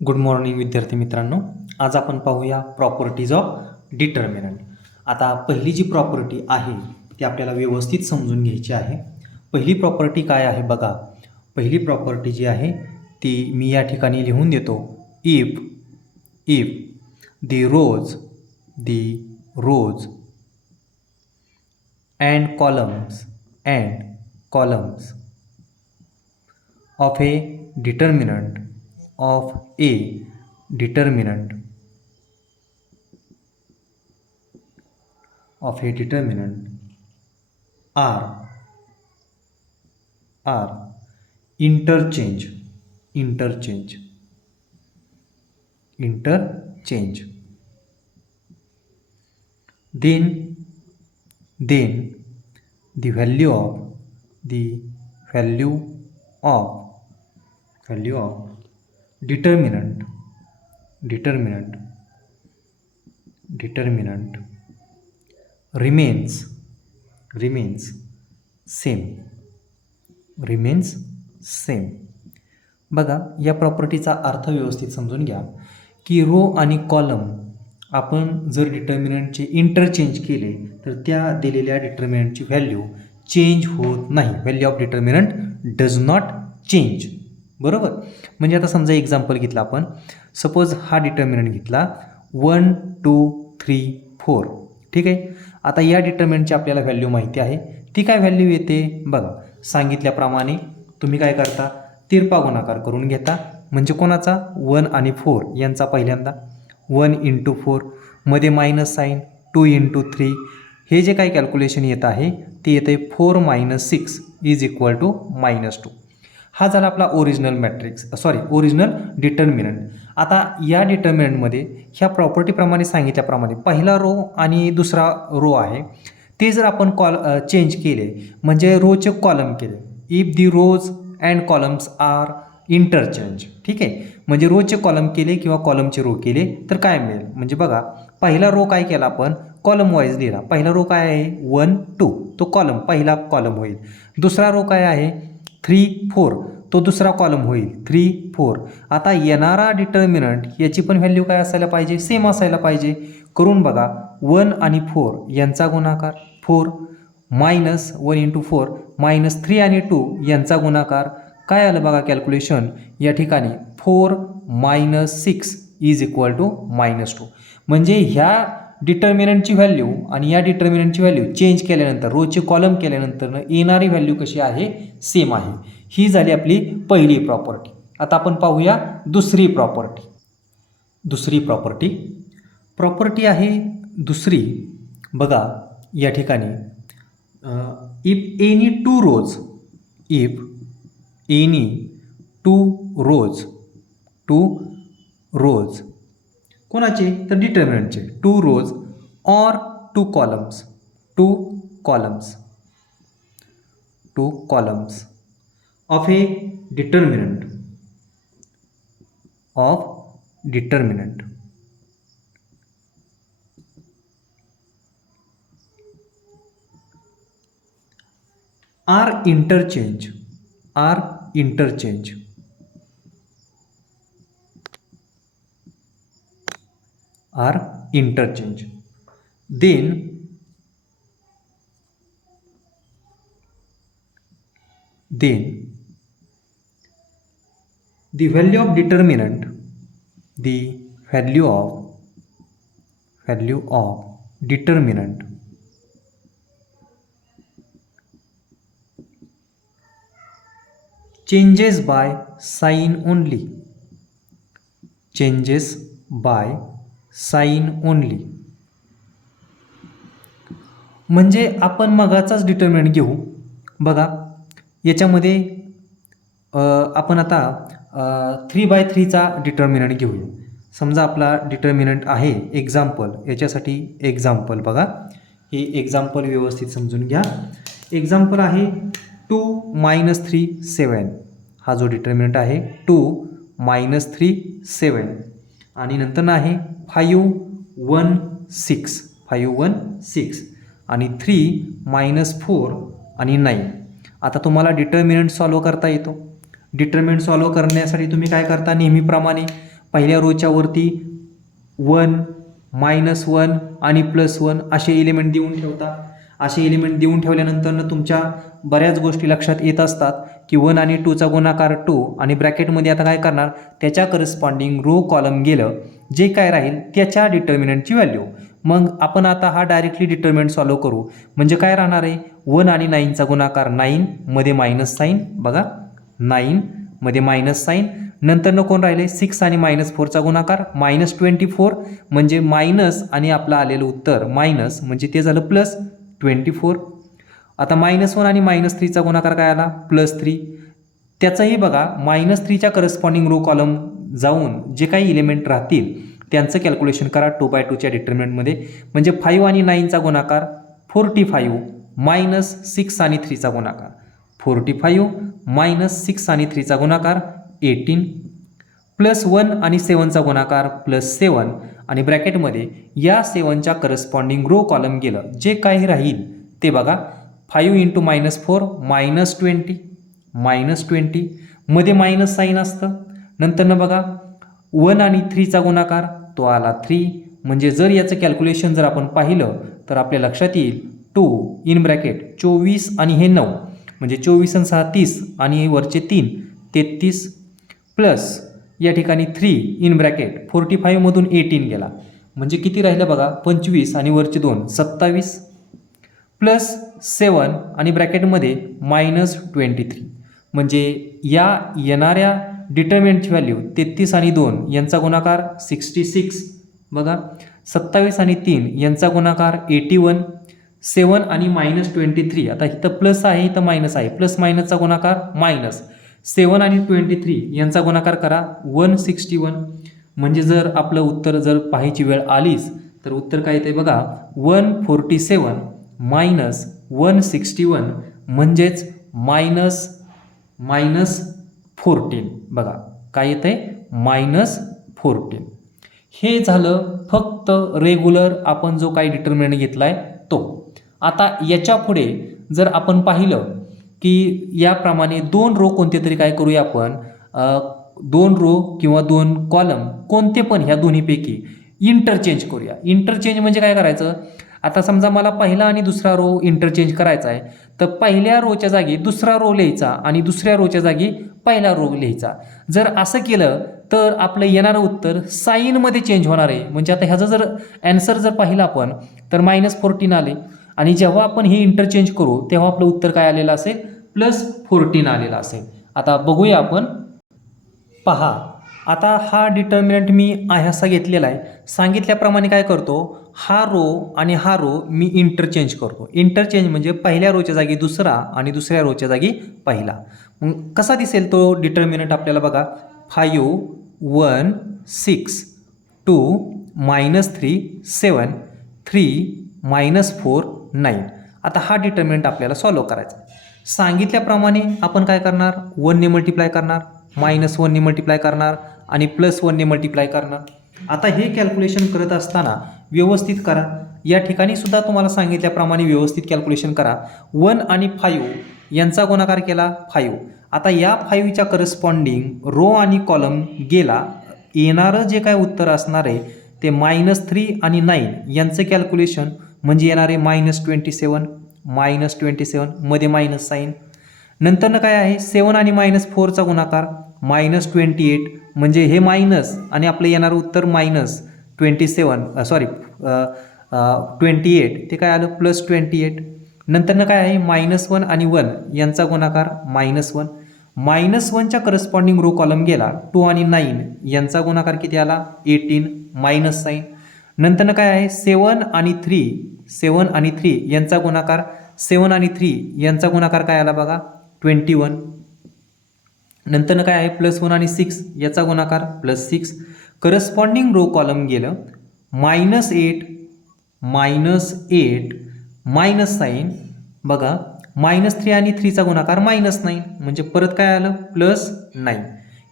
Good morning विद्यार्थी मित्रांनो. आज आपण पाहूया प्रॉपर्टीज ऑफ डिटर्मिनंट. आता पहिली जी प्रॉपर्टी आहे ती आपल्याला व्यवस्थित समजून घ्यायची आहे. पहिली प्रॉपर्टी काय आहे बघा. पहिली प्रॉपर्टी जी आहे ती मी या ठिकाणी लिहून देतो. If the rows and columns of a determinant are interchange then the value of determinant remains same. बघा, या प्रॉपर्टीचा अर्थ व्यवस्थित समजून घ्या की रो आणि कॉलम आपण जर डिटर्मिनंटचे इंटरचेंज केले तर त्या दिलेल्या डिटर्मिनंटची व्हॅल्यू चेंज होत नाही. Value of determinant does not change. बरोबर. म्हणजे आता समजा एक्झाम्पल घेतला आपण. सपोज हा डिटर्मिनंट घेतला 1 2 3 4. ठीक आहे. आता या डिटर्मिनंटची आपल्याला व्हॅल्यू माहिती आहे. ती काय व्हॅल्यू येते बघा. सांगितल्याप्रमाणे तुम्ही काय करता, तिरपा गुणाकार करून घेता. म्हणजे कोणाचा 1 आणि 4 यांचा पहिल्यांदा 1 × 4 मध्ये मायनस साईन 2 × 3. हे जे काही कॅल्क्युलेशन येत आहे ते येते 4 - 6 = -2. हा झाला आपला ओरिजिनल डिटर्मिनंट. आता या डिटर्मिनंटमध्ये ह्या प्रॉपर्टीप्रमाणे सांगितल्याप्रमाणे पहिला रो आणि दुसरा रो आहे ते जर आपण चेंज केले म्हणजे रोचे कॉलम केले. If the rows and columns are interchange. ठीक आहे. म्हणजे रोचे कॉलम केले किंवा कॉलमचे रो केले तर काय मिळेल. म्हणजे बघा, पहिला रो काय केला आपण कॉलम वाईज लिहिला. पहिला रो काय आहे 1 2 तो कॉलम पहिला कॉलम होईल. दुसरा रो काय आहे 3 4 तो दुसरा कॉलम होईल 3 4. आता येणारा डिटर्मिनंट याची पण व्हॅल्यू काय असायला पाहिजे, सेम असायला पाहिजे. करून बघा 1 आणि 4 यांचा गुणाकार 4 -1 × 4 -3 आणि 2 यांचा गुणाकार काय आलं बघा कॅल्क्युलेशन या ठिकाणी 4 - 6 = -2. म्हणजे ह्या डिटर्मिनंटची व्हॅल्यू आणि या डिटर्मिनंटची व्हॅल्यू चेंज केल्यानंतर रोचे कॉलम केल्यानंतर येणारी व्हॅल्यू कशी आहे, सेम आहे. ही झाली आपली पहिली प्रॉपर्टी. आता आपण पाहूया दुसरी प्रॉपर्टी आहे दुसरी. बघा या ठिकाणी इफ एनी टू रोज कोणाचे तर डिटर्मिनंटचे 2 rows or 2 columns of a determinant are interchange then the value of determinant changes by sign only. म्हणजे आपण मगाचाच डिटर्मिनंट घेऊ. बघा याच्यामध्ये आपण आता 3/3चा डिटर्मिनंट घेऊया. समजा आपला डिटर्मिनंट आहे एक्झाम्पल. याच्यासाठी एक्झाम्पल बघा, हे एक्झाम्पल व्यवस्थित समजून घ्या. एक्झाम्पल आहे 2 - 3 7. हा जो डिटर्मिनंट आहे 2 - 3 7 आणि नंतर आहे 5 1 6 आणि 3 - 4 आणि 9. आता तुम्हाला डिटर्मिनंट सॉल्व करता येतो. डिटर्मिनंट सॉल्व करण्यासाठी तुम्ही काय करता, नेहमीप्रमाणे पहिल्या रोच्या वरती 1 -1 आणि +1 असे एलिमेंट देऊन ठेवता. असे एलिमेंट देऊन ठेवल्यानंतर तुमच्या बऱ्याच गोष्टी लक्षात येत असतात की 1 आणि 2चा गुणाकार 2 आणि ब्रॅकेटमध्ये आता काय करणार, त्याच्या करस्पॉन्डिंग रो कॉलम गेलं, जे काय राहील त्याच्या डिटर्मिनंटची व्हॅल्यू. मग आपण आता हा डायरेक्टली डिटर्मिनंट सॉल्व्ह करू. म्हणजे काय राहणार आहे, 1 आणि 9चा गुणाकार 9 मध्ये मायनस साईन, बघा 9 मध्ये मायनस साईन. नंतर कोण राहिले, 6 आणि -4चा गुणाकार -24 म्हणजे मायनस आणि आपलं आलेलं उत्तर मायनस म्हणजे ते झालं +24. आता -1 आणि -3चा गुणाकार काय आला, +3. त्याचंही बघा -3च्या करस्पॉन्डिंग रो कॉलम जाऊन जे काही एलिमेंट राहतील त्यांचं कॅल्क्युलेशन करा 2/2च्या डिटर्मिनंटमध्ये. म्हणजे 5 आणि 9चा गुणाकार 45 -6 आणि 3चा गुणाकार 45 -6 आणि 3चा गुणाकार 18 +1 आणि 7चा गुणाकार +7 आणि ब्रॅकेटमध्ये या 7च्या करस्पॉन्डिंग रो कॉलम गेलं, जे काही राहील ते बघा 5 × -4 -20 मध्ये मायनस साईन असतं. नंतर बघा 1 आणि 3चा गुणाकार तो आला 3. म्हणजे जर याचं कॅल्क्युलेशन जर आपण पाहिलं तर आपल्या लक्षात येईल 2 इन ब्रॅकेट 24 आणि हे 9 म्हणजे 24 आणि 6 30 आणि वरचे 3 33 प्लस या ठिकाणी 3 इन ब्रॅकेट 45 मधून 18 गेला म्हणजे किती राहिलं बघा 25 आणि वरचे 2 27 प्लस 7 आणि ब्रॅकेटमध्ये -23 म्हणजे या येणाऱ्या डिटर्मिनंटची व्हॅल्यू 33 आणि 2 यांचा गुणाकार 66 बघा 27 आणि 3 यांचा गुणाकार 81 7 आणि -23 आता इथं प्लस आहे इथं मायनस आहे प्लस मायनसचा गुणाकार -7 आणि 23 यांचा गुणाकार करा 161 म्हणजे जर आपलं उत्तर जर पाहायची वेळ आलीच तर उत्तर काय येते बघा 147 -161 म्हणजेच -14 बघा काय येते -14. हे झालं फक्त रेग्युलर आपण जो काही डिटर्मिनंट घेतलाय तो. आता याच्या पुढे जर आपण पाहिलं की याप्रमाणे 2 रो कोणते तरी काय करूया आपण 2 रो किंवा 2 कॉलम कोणते पण ह्या दोन्हीपैकी इंटरचेंज करूया. इंटरचेंज म्हणजे काय करायचं, आता समजा मला पहिला आणि दुसरा रो इंटरचेंज करायचा आहे तर पहिल्या रोच्या जागी दुसरा रो लिहायचा आणि दुसऱ्या रोच्या जागी पहिला रो लिहायचा. जर असं केलं तर आपलं येणारं उत्तर साईनमध्ये चेंज होणार आहे. म्हणजे आता ह्याचा जर ॲन्सर जर पाहिला आपण तर -14 आले आणि जेव्हा आपण हे इंटरचेंज करू तेव्हा आपलं उत्तर काय आलेलं असेल +14 आलेलं असेल. आता बघूया आपण, पहा आता हा डिटर्मिनंट मी असा घेतलेला आहे. सांगितल्याप्रमाणे काय करतो, हा रो आणि हा रो मी इंटरचेंज करतो. इंटरचेंज म्हणजे पहिल्या रोच्या जागी दुसरा आणि दुसऱ्या रोच्या जागी पहिला. मग कसा दिसेल तो डिटर्मिनंट आपल्याला बघा 5 1 6 2 -3 7 3 -4 9. आता हा डिटर्मिनंट आपल्याला सॉल्व्ह करायचा. सांगितल्याप्रमाणे आपण काय करणार, 1 ने मल्टिप्लाय करणार, -1 ने मल्टिप्लाय करणार आणि +1 ने मल्टिप्लाय करणार. आता हे कॅल्क्युलेशन करत असताना व्यवस्थित करा. या ठिकाणी सुद्धा तुम्हाला सांगितल्याप्रमाणे व्यवस्थित कॅल्क्युलेशन करा. 1 आणि 5 यांचा गुणाकार केला 5. आता या 5च्या करस्पॉन्डिंग रो आणि कॉलम गेला. येणारं जे काय उत्तर असणार आहे ते -3 आणि 9 यांचं कॅल्क्युलेशन म्हणजे येणारे -27 मध्ये मायनस साईन. नंतर काय आहे 7 आणि -4चा गुणाकार -28 म्हणजे हे मायनस आणि आपलं येणारं उत्तर -28 ते काय आलं +28. नंतर काय आहे -1 आणि 1 यांचा गुणाकार -1च्या करस्पॉन्डिंग रो कॉलम गेला 2 आणि 9 यांचा गुणाकार किती आला 18 मायनस साईन. नंतर काय आहे 7 आणि 3 यांचा गुणाकार 7 आणि 3 यांचा गुणाकार काय आला बघा 21. नंतर काय आहे +1 आणि 6 याचा गुणाकार +6. करस्पॉन्डिंग रो कॉलम गेलं -8 मायनस साईन बघा -3 आणि 3चा गुणाकार -9 म्हणजे परत काय आलं +9.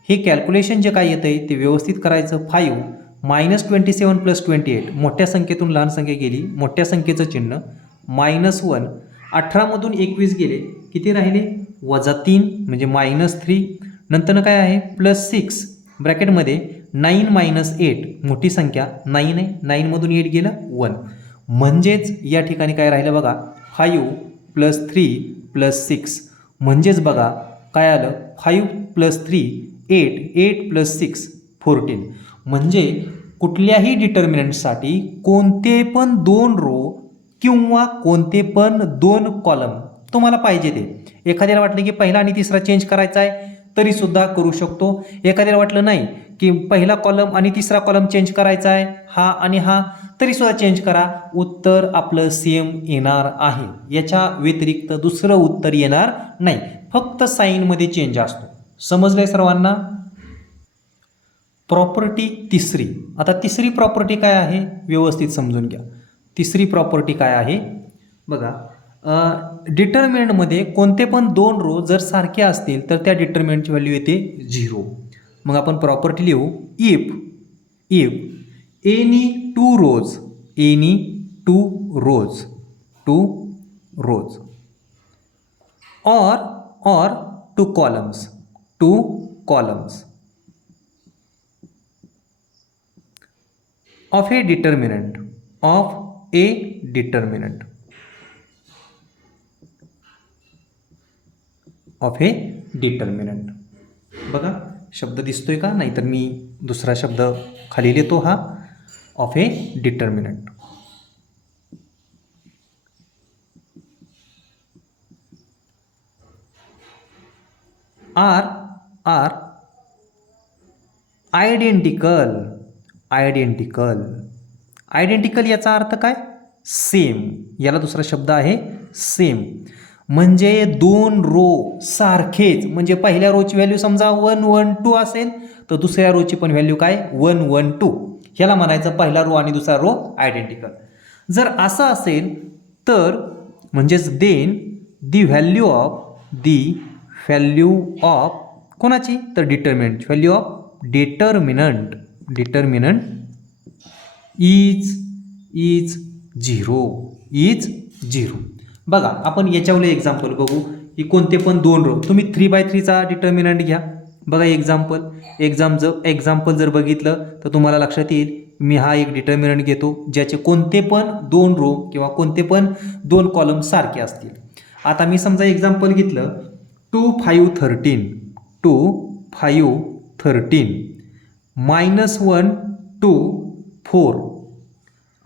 हे कॅल्क्युलेशन जे काय येतं आहे ते व्यवस्थित करायचं. 5 -27 + 28 मोठ्या संख्येतून लहान संख्या गेली, मोठ्या संख्येचं चिन्ह -1 18मधून 21 गेले किती राहिले -3 म्हणजे -3. नंतर काय आहे +6 ब्रॅकेटमध्ये 9 मायनस 8 मोठी संख्या 9 आहे, 9मधून 8 गेलं 1, म्हणजेच या ठिकाणी काय राहिलं बघा 5 प्लस 3 प्लस 6, म्हणजेच बघा काय आलं 5 प्लस 3 8, 8 प्लस 6 14. म्हणजे कुठल्याही डिटर्मिनंटसाठी कोणते पण 2 रो किंवा कोणते पण 2 कॉलम तुम्हाला पाहिजे ते. एखाद्याला वाटलं की पहिला आणि तिसरा चेंज करायचा आहे तरीसुद्धा करू शकतो. एखाद्याला वाटलं नाही की पहिला कॉलम आणि तिसरा कॉलम चेंज करायचा आहे, हा आणि हा, तरीसुद्धा चेंज करा, उत्तर आपलं सेम येणार आहे. याच्या व्यतिरिक्त दुसरं उत्तर येणार नाही, फक्त साईनमध्ये चेंज असतो. समजलंय सर्वांना? प्रॉपर्टी तिसरी. आता तिसरी प्रॉपर्टी काय आहे व्यवस्थित समजून घ्या. तिसरी प्रॉपर्टी काय आहे बघा, डिटर्मिनंटमध्ये कोणते पण 2 रो जर सारखे असतील तर त्या डिटर्मिनंटची व्हॅल्यू येते 0. मग आपण प्रॉपर्टी लिहू, if any 2 rows or 2 columns of a determinant बघा शब्द दिसतोय का? नाहीतर मी दुसरा शब्द खाली लिहितो, हा of a determinant. Are identical याचा अर्थ काय? सेम. याला दुसरा शब्द आहे सेम. म्हणजे 2 रो सारखेच, म्हणजे पहिल्या रोची व्हॅल्यू समजा 1 1 2 असेल तर दुसऱ्या रोची पण व्हॅल्यू काय 1 1 2. ह्याला म्हणायचं पहिला रो आणि दुसरा रो आयडेंटिकल. जर असं असेल तर म्हणजेच देन दी व्हॅल्यू ऑफ कोणाची? तर determinant. Value of determinant is 0. बघा आपण याच्यावर एक्झाम्पल बघू की कोणते पण 2 रो. तुम्ही 3/3चा डिटर्मिनंट घ्या. बघा एक्झाम्पल जर बघितलं तर तुम्हाला लक्षात येईल. मी हा एक डिटर्मिनंट घेतो ज्याचे कोणते पण 2 रो किंवा कोणते पण 2 कॉलम सारखे असतील. आता मी समजा एक्झाम्पल घेतलं 2 5 13 -1 2 4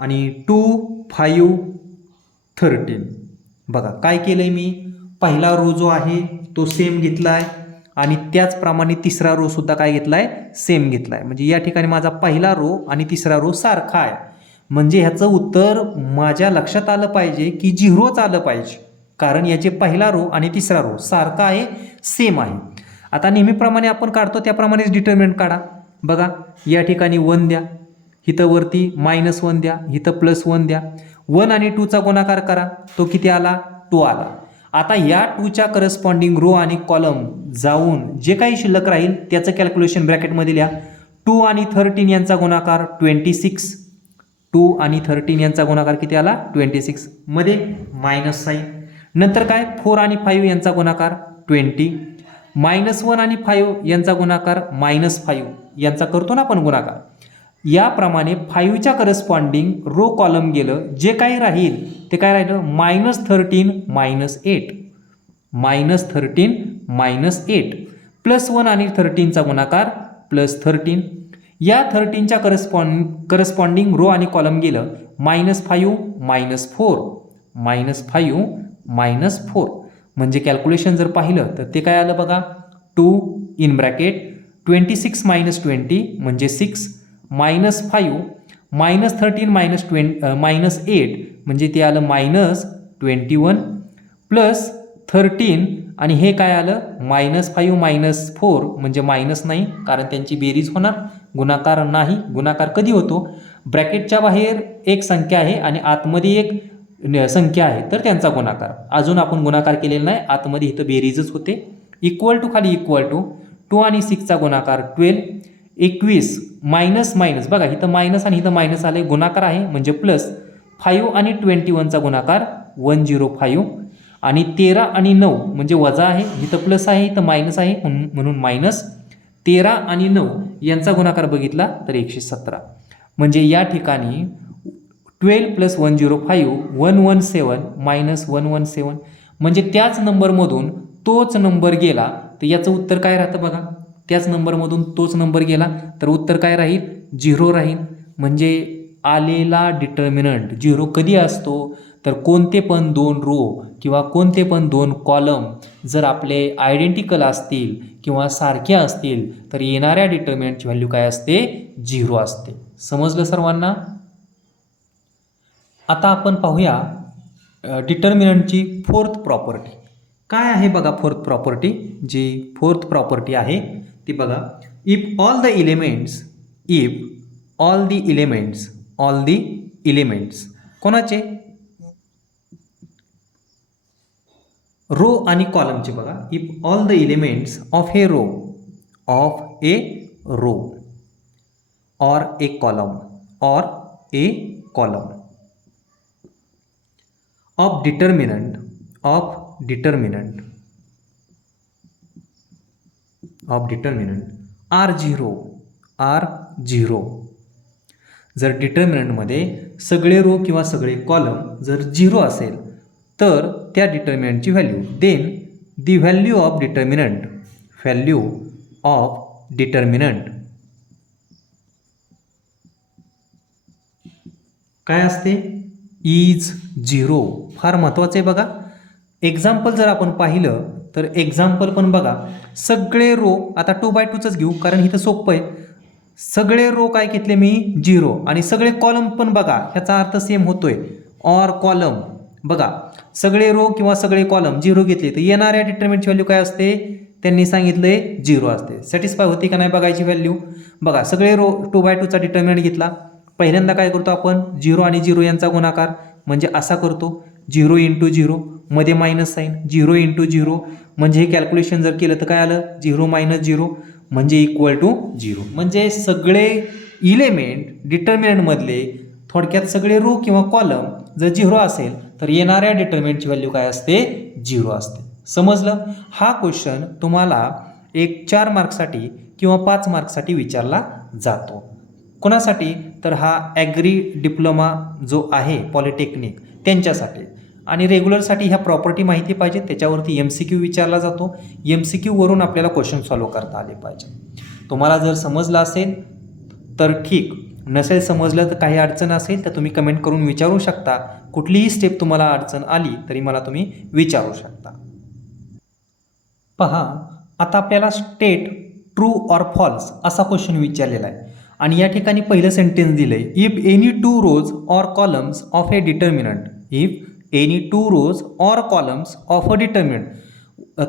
आणि 2 5 13. बघा काय केलंय मी, पहिला रो जो आहे तो सेम घेतलाय आणि त्याचप्रमाणे तिसरा रो सुद्धा काय घेतलाय? सेम घेतलाय. म्हणजे या ठिकाणी माझा पहिला रो आणि तिसरा रो सारखा आहे. म्हणजे ह्याचं उत्तर माझ्या लक्षात आलं पाहिजे की 0च आलं पाहिजे, कारण याचे पहिला रो आणि तिसरा रो सारखा आहे, सेम आहे. आता नेहमीप्रमाणे आपण काढतो त्याप्रमाणेच डिटर्मिनंट काढा. बघा या ठिकाणी 1 द्या, इथं वरती -1 द्या, इथं +1 द्या. 1 आणि 2चा गुणाकार करा, तो किती आला? 2 आला. आता या 2च्या करस्पॉन्डिंग रो आणि कॉलम जाऊन जे काही शिल्लक राहील त्याचं कॅल्क्युलेशन ब्रॅकेटमध्ये लिहा. 2 आणि 13 यांचा गुणाकार 26. 2 आणि 13 यांचा गुणाकार किती आला? 26. मध्ये मायनस साईन. नंतर काय 4 आणि 5 यांचा गुणाकार 20. -1 आणि 5 यांचा गुणाकार -5 यांचा करतो ना आपण गुणाकार. याप्रमाणे 5च्या करस्पॉन्डिंग रो कॉलम गेलं, जे काही राहील ते काय राहिलं? -13 -8 +1 आणि 13चा गुणाकार +13. या 13च्या करस्पॉन्डिंग रो आणि कॉलम गेलं -5 -4 म्हणजे कॅल्क्युलेशन जर पाहिलं तर ते काय आलं बघा 2 इन ब्रॅकेट 26 - 20 म्हणजे 6 -5 -13 -8 म्हणजे ते आलं -21 +13 आणि हे काय आलं -5 -4 म्हणजे -9, कारण त्यांची बेरीज होणार, गुणाकार नाही. गुणाकार कधी होतो? ब्रॅकेटच्या बाहेर एक संख्या आहे आणि आतमध्ये एक संख्या आहे तर त्यांचा गुणाकार. अजून आपण गुणाकार केलेला नाही, आतमध्ये इथं बेरीजच होते. इक्वल टू खाली इक्वल टू 2 आणि 6चा गुणाकार 12. 21 मायनस बघा इथं मायनस आणि इथं मायनस आले, गुणाकार आहे म्हणजे प्लस. 5 आणि 21चा गुणाकार 105 आणि 13 आणि 9 म्हणजे वजा आहे, इथं प्लस आहे इथं मायनस आहे म्हणून 13 आणि 9 यांचा गुणाकार बघितला तर 117. म्हणजे या ठिकाणी 12 + 105 117 - 117, म्हणजे त्याच नंबरमधून तोच नंबर गेला तर याचं उत्तर काय राहतं बघा. त्याच नंबरमधून तोच नंबर गेला तर उत्तर काय राहील? 0 राहील. म्हणजे आलेला डिटर्मिनंट 0 कधी असतो? तर कोणते पण 2 रो किंवा कोणते पण 2 कॉलम जर आपले आयडेंटिकल असतील किंवा सारखे असतील तर येणाऱ्या डिटर्मिनंटची व्हॅल्यू काय असते? 0 असते. समजलं सर्वांना? आता आपण पाहूया डिटर्मिनंटची फोर्थ प्रॉपर्टी काय आहे बघा. फोर्थ प्रॉपर्टी, जी फोर्थ प्रॉपर्टी आहे ती बघा. इफ ऑल द इलिमेंट्स कोणाचे? रो आणि कॉलमचे बघा. If all the elements of a row or a column of determinant are 0 जर डिटर्मिनंटमध्ये सगळे रो किंवा सगळे कॉलम जर 0 असेल तर त्या डिटर्मिनंटची value, then the value of determinant काय असते? इज 0. फार महत्त्वाचं आहे बघा. एक्झाम्पल जर आपण पाहिलं तर एक्झाम्पल पण बघा. सगळे रो, आता 2x2च घेऊ कारण इथं सोपं आहे. सगळे रो काय घेतले मी? 0. आणि सगळे कॉलम पण बघा, ह्याचा अर्थ सेम होतोय. ऑर कॉलम बघा, सगळे रो किंवा सगळे कॉलम 0 घेतले तर येणाऱ्या डिटर्मिनंटची व्हॅल्यू काय असते? त्यांनी सांगितलंय 0 असते. सॅटिस्फाय होते का नाही बघायची व्हॅल्यू. बघा, सगळे रो 2x2चा डिटर्मिनंट घेतला. पहिल्यांदा काय करतो आपण? 0 आणि 0 यांचा गुणाकार, म्हणजे असा करतो 0 × 0, मध्ये मायनस साईन, 0 × 0, म्हणजे हे कॅल्क्युलेशन जर केलं तर काय आलं? 0 - 0 म्हणजे इक्वल टू 0. म्हणजे सगळे इलेमेंट डिटर्मिनंटमधले थोडक्यात सगळे रो किंवा कॉलम जर 0 असेल तर येणाऱ्या डिटर्मिनंटची व्हॅल्यू काय असते? 0 असते. समजलं? हा क्वेश्चन तुम्हाला 4 मार्क्ससाठी किंवा 5 मार्क्ससाठी विचारला जातो. कोणासाठी? तर हा ॲग्री डिप्लोमा जो आहे पॉलिटेक्निक त्यांच्यासाठी. आणि रेग्युलरसाठी ह्या प्रॉपर्टी माहिती पाहिजे, त्याच्यावरती MCQ विचारला जातो. MCQ वरून आपल्याला क्वेश्चन सॉल्व करता आले पाहिजे. तुम्हाला जर समजलं असेल तर ठीक, नसेल समजलं तर काही अडचण असेल तर तुम्ही कमेंट करून विचारू शकता. कुठलीही स्टेप तुम्हाला अडचण आली तरी मला तुम्ही विचारू शकता. पहा, आता आपल्याला स्टेट ट्रू ऑर फॉल्स असा क्वेश्चन विचारलेला आहे. आणि या ठिकाणी पहिलं सेंटेन्स दिलंय. If any 2 rows or columns of a determinant,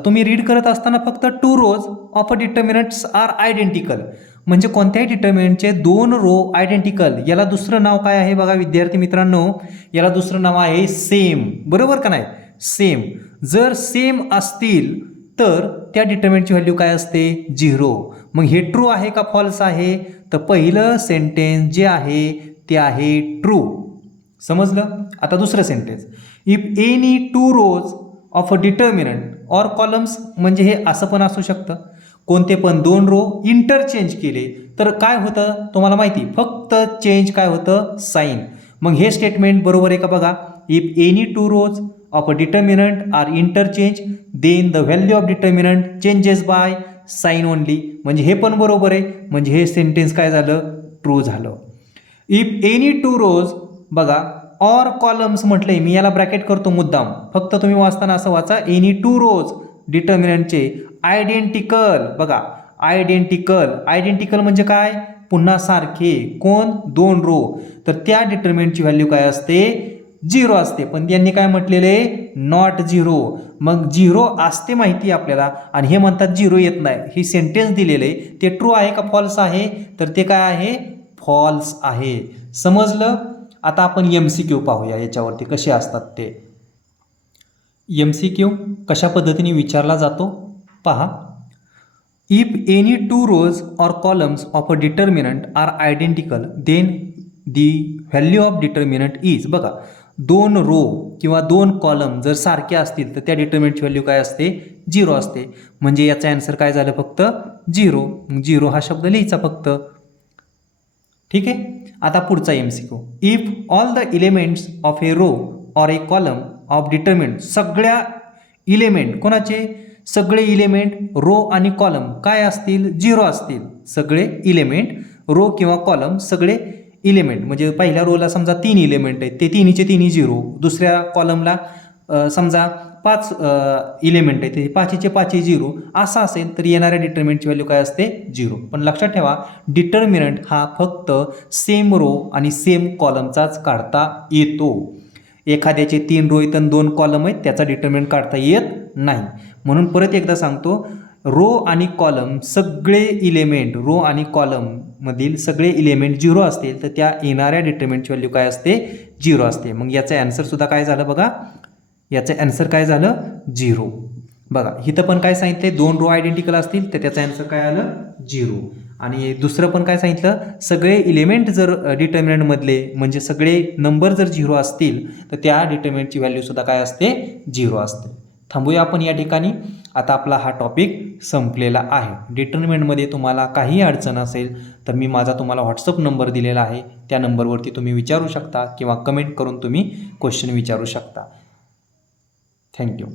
तुम्ही रीड करत असताना फक्त 2 rows of a determinants are identical, म्हणजे कोणत्याही डिटर्मिनंटचे 2 रो आयडेंटिकल, याला दुसरं नाव काय आहे बघा विद्यार्थी मित्रांनो? याला दुसरं नाव आहे सेम. बरोबर का नाही? सेम. जर सेम असतील तर त्या डिटर्मिनंटची व्हॅल्यू काय असते? 0. मग हे ट्रू आहे का फॉल्स आहे? तर पहिलं सेंटेन्स जे आहे ते आहे ट्रू. समजलं? आता दुसरं sentence. If any 2 rows of a determinant or columns, म्हणजे हे असं पण असू शकतं, कोणते पण 2 रो इंटरचेंज केले तर काय होतं तुम्हाला माहिती? फक्त चेंज काय होतं? साईन. मग हे स्टेटमेंट बरोबर आहे का बघा? If any 2 rows of a determinant are interchange then the value of determinant changes by sign only, म्हणजे हे पण बरोबर आहे. म्हणजे हे सेंटेन्स काय झालं? ट्रू झालं. इफ एनी 2 rows बघा, ऑर कॉलम्स म्हटलंय मी, याला ब्रॅकेट करतो मुद्दाम, फक्त तुम्ही वाचताना असं वाचा, एनी 2 rows डिटर्मिनंटचे आयडेंटिकल. बघा, आयडेंटिकल म्हणजे काय? पुन्हा सारखे. कोण? 2 रो. तर त्या डिटर्मिनंटची व्हॅल्यू काय असते? 0 असते. पण त्यांनी काय म्हटलेले? नॉट 0. मग 0 असते माहिती आपल्याला, आणि हे म्हणतात 0 येत नाही. ही सेंटेन्स दिलेले ते ट्रू आहे का फॉल्स आहे? तर ते काय आहे? फॉल्स आहे. समजलं? आता आपण MCQ पाहूया याच्यावरती कसे असतात ते. MCQ कशा पद्धतीने विचारला जातो पहा. If any 2 rows or columns of a determinant are identical then the value of determinant is, बघा, 2 रो किंवा 2 कॉलम जर सारखे असतील तर त्या डिटर्मिनंटची व्हॅल्यू काय असते 0 असते. म्हणजे याचा आन्सर काय झालं फक्त 0. 0 हा शब्द लिहायचा फक्त. ठीक आहे. आता पुढचा MCQ. If all the elements of a row or a column of determinant, सगळ्या इलेमेंट कोणाचे, सगळे इलेमेंट रो आणि कॉलम काय असतील 0 असतील. सगळे इलेमेंट रो किंवा कॉलम सगळे इलेमेंट म्हणजे पहिल्या रोला समजा 3 इलेमेंट आहेत ते तिन्हीचे तिन्ही 0, दुसऱ्या कॉलमला समजा 5 इलेमेंट आहेत ते 5चे 5 0 असं असेल तर येणाऱ्या डिटर्मिनंटची व्हॅल्यू काय असते 0. पण लक्षात ठेवा डिटर्मिनंट हा फक्त सेम रो आणि सेम कॉलमचाच काढता येतो. एखाद्याचे 3 रो आहेत आणि 2 कॉलम आहेत त्याचा डिटर्मिनंट काढता येत नाही. म्हणून परत एकदा सांगतो, रो आणि कॉलम सगळे इलेमेंट रो आणि कॉलम मधील सगळे इलेमेंट 0 असतील तर त्या येणाऱ्या डिटर्मिनंटची व्हॅल्यू काय असते 0 असते. मग याचं आन्सर सुद्धा काय झालं बघा, याचं आन्सर काय झालं 0. बघा इथं पण काय सांगितले 2 रो आयडेंटिकल असतील तर त्याचं आन्सर काय आलं 0. आणि दुसरं पण काय सांगितलं, सगळे इलेमेंट जर डिटर्मिनंटमधले म्हणजे सगळे नंबर जर 0 असतील तर त्या डिटर्मिनंटची व्हॅल्यू सुद्धा काय असते 0 असते. थांबूया आपण या ठिकाणी. आता आपला हा टॉपिक संपलेला आहे. डिटर्मिनंटमध्ये तुम्हाला काही अडचण असेल तर मी माझा तुम्हाला व्हॉट्सअप नंबर दिलेला आहे, त्या नंबरवरती तुम्ही विचारू शकता किंवा कमेंट करून तुम्ही क्वेश्चन विचारू शकता. थँक्यू.